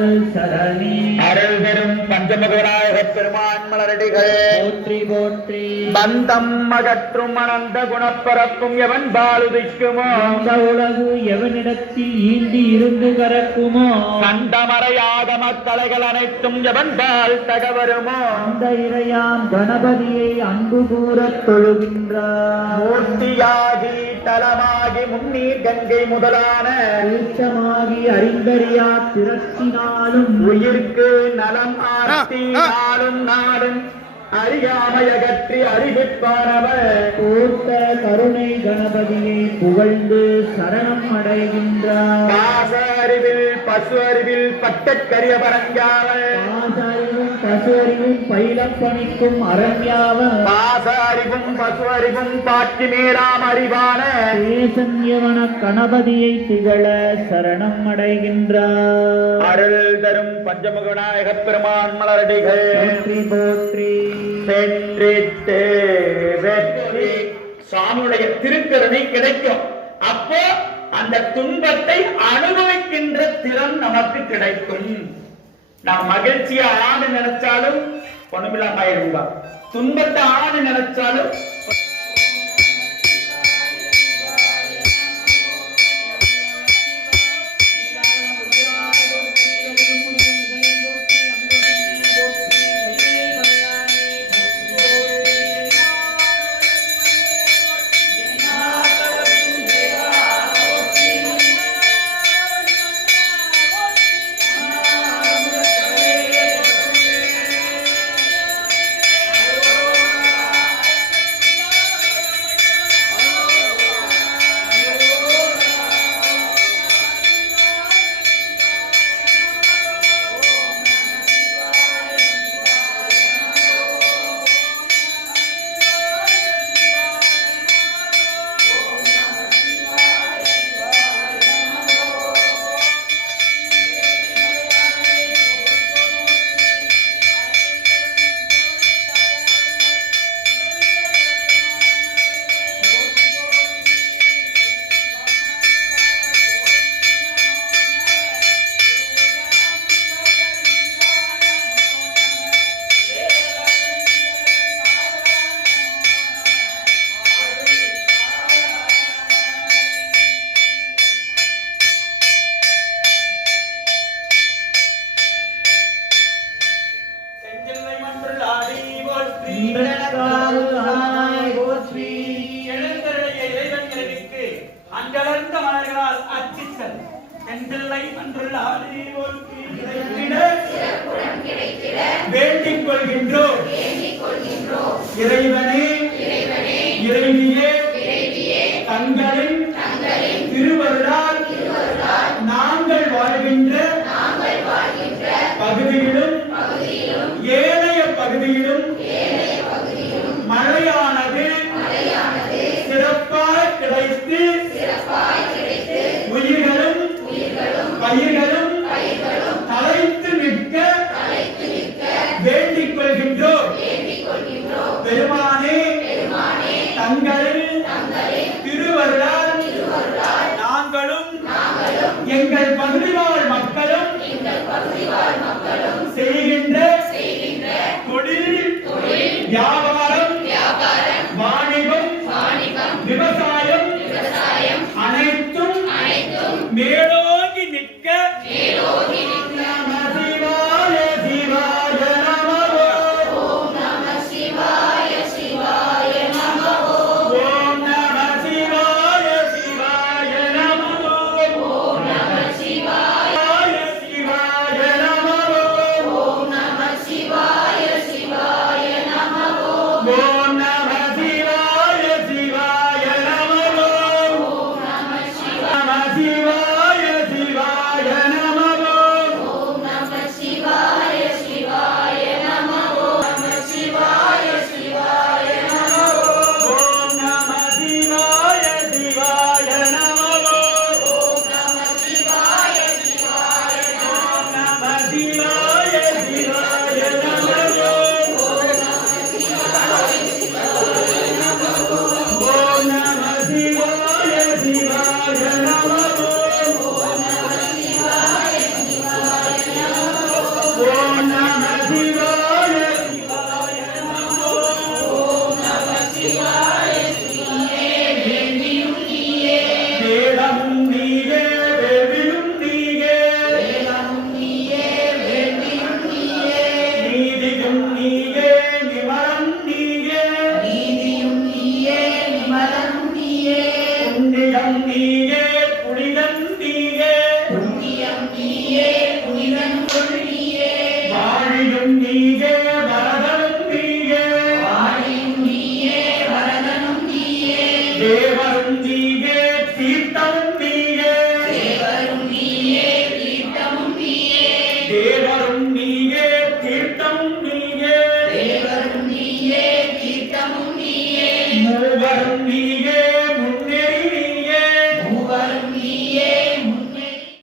அருள் பெரும் பஞ்சமுகநாயக பெருமான் மலரடிகள். போற்றி போற்றி. பந்தம் அகற்றும் அனந்த குணப்பரப்பும் எவன் பாலுதிக்குமோ? அந்த உலகு எவனிடத்தில் ஈண்டி இருந்து கறக்குமோ? கண்டமறையாக மக்களைகள் அனைத்தும் எவன் பால் தகவருமோ? அந்த இறையாம் கணபதியை அன்பு கூறத் தொழுகின்றார். மூர்த்தியாகி தலமாகி முன்னீர் கங்கை முதலான தீர்த்தமாகி அறிந்தறியா திறத்தினாலும் உயிர்க்கு நலம் ஆர்த்தி நாளும் நாடும் அறியாமையகற்றி அறிவிப்பானவர். கூர்த்த கருணை கணபதியை புகழ்ந்து சரணம் அடைகின்றார். பாச அறிவில் பசு அறிவில் பட்டக்கரிய பரஞ்சாவல் பாசறிவும் பசு அறிவும் பயிலப் பணிக்கும் அரண்யாவன் பாச அறிவும் பசு அறிவும் பாட்டி மேலாம் அறிவான. தேசன்யவன கணபதியை திகழ சரணம் அடைகின்றார் அருள் தரும் பஞ்சமுக விநாயகப் பெருமான் மலரடிகள். போற்றி போற்றி. பெற்றிட்டு வெற்றி சுவாமியுடைய திருக்கருணை கிடைக்கும். அப்போ அந்த துன்பத்தை அனுபவிக்கின்ற திறன் நமக்கு கிடைக்கும். நான் மகிழ்ச்சியை ஆடு நினைச்சாலும் ஒண்ணுமில்லாம ஆயிருங்க துன்பத்தை ஆடு நினைச்சாலும் அஞ்சலர்ந்த மலர்களால் அர்ச்சித்தல். செந்தில்லை மன்றில் ஆடி வேண்டிக் கொள்கின்றோம். இறைவனே இறைவியே தங்களின் பெருமானே தங்களில் திருவருளால் நாங்களும் எங்கள் பகுதி வாழ் மக்களும் செய்கின்ற தொழில் வியாபாரம் புண்ணியம் நீயே புனிதன் நீயே. புண்ணியம் நீயே புனிதன் நீயே. வாழியும் நீயே வரதனும் நீயே. வாழியும் நீயே வரதனும் நீயே. தேவரும் நீயே தீர்த்தமும் நீயே. தேவரும் நீயே தீர்த்தமும் நீயே. தேவரும் நீயே தீர்த்தமும் நீயே. தேவரும் நீயே தீர்த்தமும் நீயே. மூவரும் நீயே